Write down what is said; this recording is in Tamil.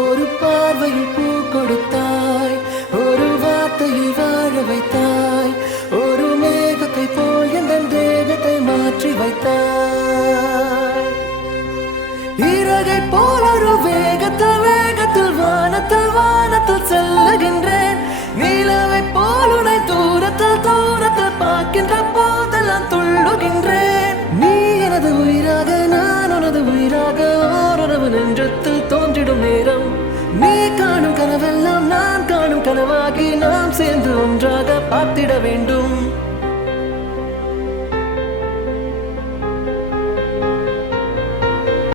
ஒரு பார்வையில் பூ கொடுத்தாய், ஒரு வார்த்தையில் வாழ வைத்தாய், ஒரு மேகத்தை போல் என் தேகத்தை மாற்றி வைத்தாய். இறகை போல் ஒரு வேகத்தில் வேகத்தில் வானத்தில் வானத்தில் செல்லுகின்றேன். நிலவை போல் உன்னை தூரத்தில் தூரத்தில் பார்க்கின்ற போதெல்லாம் துள்ளுகின்றேன். நீ எனது உயிராக நான் உனது உயிராக ஓரளவு நெஞ்சத்தில் தோன்றிடும் நேரம். நீ காணும் கனவெல்லாம் நான் காணும் கனவாகி நாம் சேர்ந்து ஒன்றாக பார்த்திட வேண்டும்.